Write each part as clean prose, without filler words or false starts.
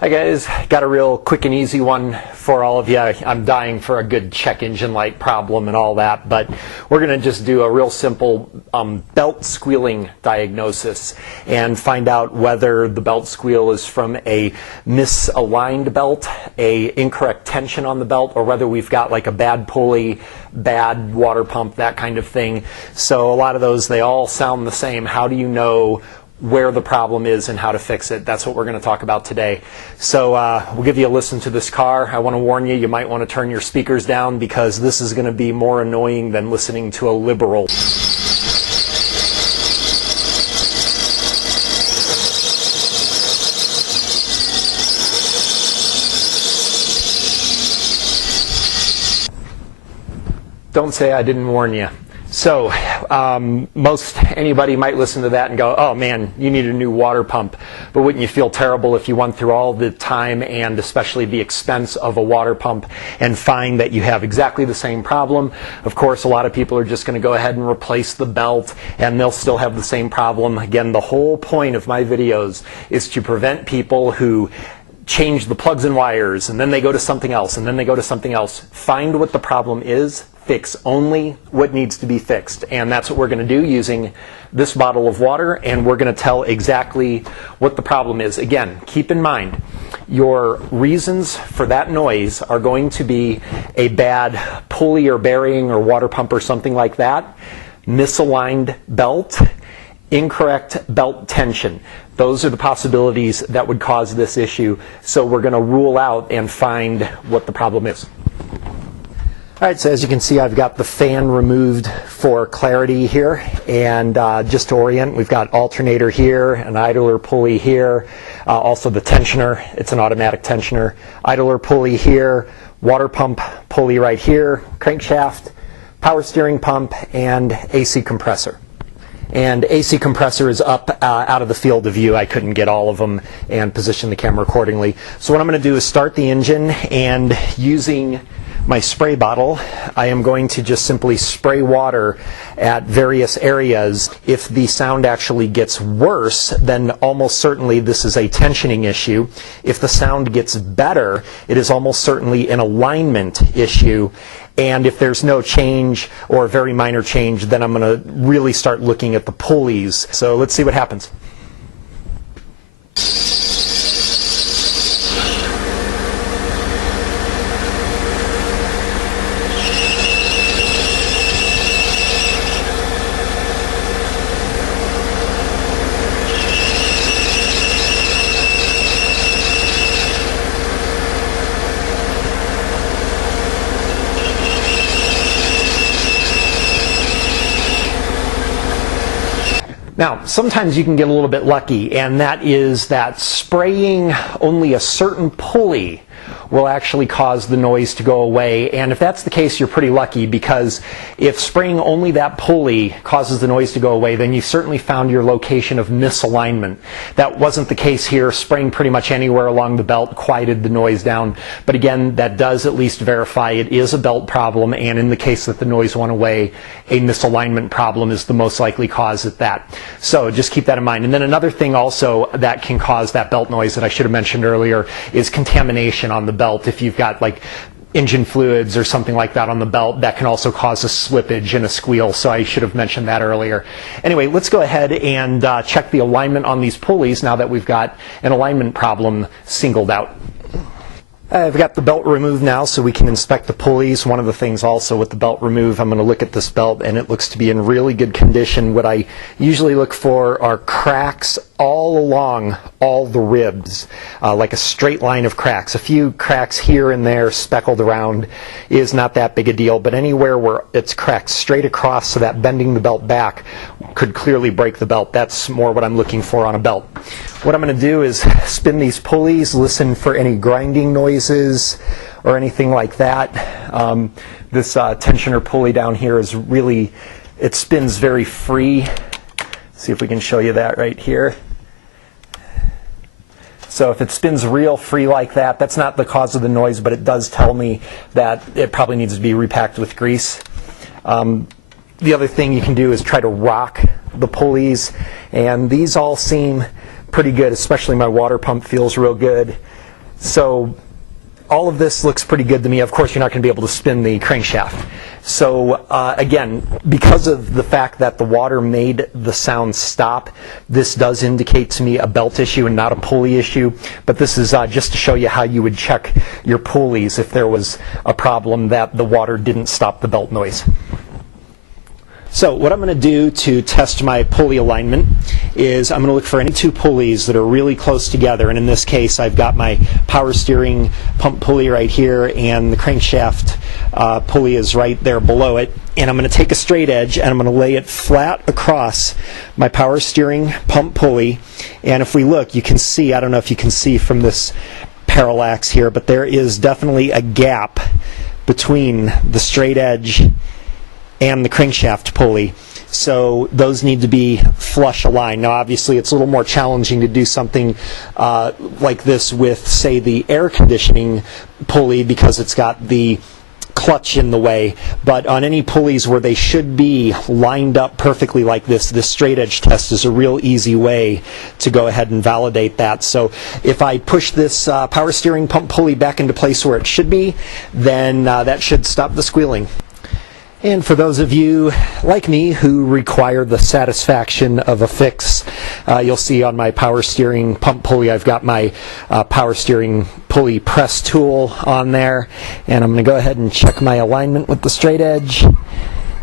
Hi guys, got a real quick and easy one for all of you. I'm dying for a good check engine light problem and all that, but we're going to just do a real simple belt squealing diagnosis and find out whether the belt squeal is from a misaligned belt, a incorrect tension on the belt, or whether we've got like a bad pulley, bad water pump, that kind of thing. So a lot of those, they all sound the same. How do you know where the problem is and how to fix it? That's what we're going to talk about today. So we'll give you a listen to this car. I want to warn you, you might want to turn your speakers down because this is going to be more annoying than listening to a liberal. Don't say I didn't warn you. So most anybody might listen to that and go, oh man, you need a new water pump. But wouldn't you feel terrible if you went through all the time and especially the expense of a water pump and find that you have exactly the same problem? Of course, a lot of people are just going to go ahead and replace the belt and they'll still have the same problem. Again, the whole point of my videos is to prevent people who change the plugs and wires and then they go to something else and then they go to something else. Find what the problem is. Fix only what needs to be fixed, and that's what we're going to do using this bottle of water, and we're going to tell exactly what the problem is. Again, keep in mind your reasons for that noise are going to be a bad pulley or bearing or water pump or something like that, misaligned belt, incorrect belt tension. Those are the possibilities that would cause this issue, so we're going to rule out and find what the problem is. All right, so as you can see, I've got the fan removed for clarity here, and just to orient, we've got alternator here, an idler pulley here, also the tensioner, it's an automatic tensioner, idler pulley here, water pump pulley right here, crankshaft, power steering pump, and AC compressor. And AC compressor is up out of the field of view. I couldn't get all of them and position the camera accordingly. So what I'm going to do is start the engine, and using my spray bottle, I am going to just simply spray water at various areas. If the sound actually gets worse, then almost certainly this is a tensioning issue. If the sound gets better, it is almost certainly an alignment issue. And if there's no change or a very minor change, then I'm going to really start looking at the pulleys. So let's see what happens. Now, sometimes you can get a little bit lucky, and that is that spraying only a certain pulley will actually cause the noise to go away. And if that's the case, you're pretty lucky, because if spraying only that pulley causes the noise to go away, then you certainly found your location of misalignment. That wasn't the case here. Spraying pretty much anywhere along the belt quieted the noise down. But again, that does at least verify it is a belt problem, and in the case that the noise went away, a misalignment problem is the most likely cause of that. So just keep that in mind. And then another thing also that can cause that belt noise that I should have mentioned earlier is contamination on the belt. If you've got like engine fluids or something like that on the belt, that can also cause a slippage and a squeal. So I should have mentioned that earlier. Anyway, let's go ahead and check the alignment on these pulleys now that we've got an alignment problem singled out. I've got the belt removed now so we can inspect the pulleys. One of the things also with the belt removed, I'm going to look at this belt and it looks to be in really good condition. What I usually look for are cracks all along all the ribs, like a straight line of cracks. A few cracks here and there speckled around is not that big a deal, but anywhere where it's cracked straight across so that bending the belt back could clearly break the belt. That's more what I'm looking for on a belt. What I'm going to do is spin these pulleys, listen for any grinding noises or anything like that. This tensioner pulley down here is really, it spins very free. See if we can show you that right here. So if it spins real free like that, that's not the cause of the noise, but it does tell me that it probably needs to be repacked with grease. The other thing you can do is try to rock the pulleys, and these all seem pretty good, especially my water pump feels real good. So all of this looks pretty good to me. Of course, you're not going to be able to spin the crankshaft. So again, because of the fact that the water made the sound stop, this does indicate to me a belt issue and not a pulley issue. But this is just to show you how you would check your pulleys if there was a problem that the water didn't stop the belt noise. So what I'm going to do to test my pulley alignment is I'm going to look for any two pulleys that are really close together, and in this case I've got my power steering pump pulley right here and the crankshaft pulley is right there below it, and I'm going to take a straight edge and I'm going to lay it flat across my power steering pump pulley, and if we look you can see, I don't know if you can see from this parallax here, but there is definitely a gap between the straight edge and the crankshaft pulley, so those need to be flush aligned. Now obviously it's a little more challenging to do something like this with, say, the air conditioning pulley because it's got the clutch in the way, but on any pulleys where they should be lined up perfectly like this straight edge test is a real easy way to go ahead and validate that. So if I push this power steering pump pulley back into place where it should be, then that should stop the squealing. And for those of you like me who require the satisfaction of a fix, you'll see on my power steering pump pulley I've got my power steering pulley press tool on there, and I'm going to go ahead and check my alignment with the straight edge,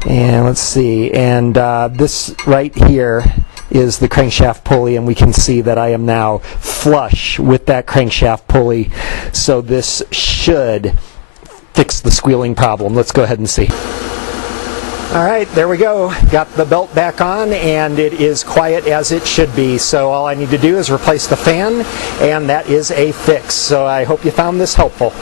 and let's see, and this right here is the crankshaft pulley, and we can see that I am now flush with that crankshaft pulley, so this should fix the squealing problem. Let's go ahead and see. All right, there we go. Got the belt back on, and it is quiet as it should be. So all I need to do is replace the fan, and that is a fix. So I hope you found this helpful.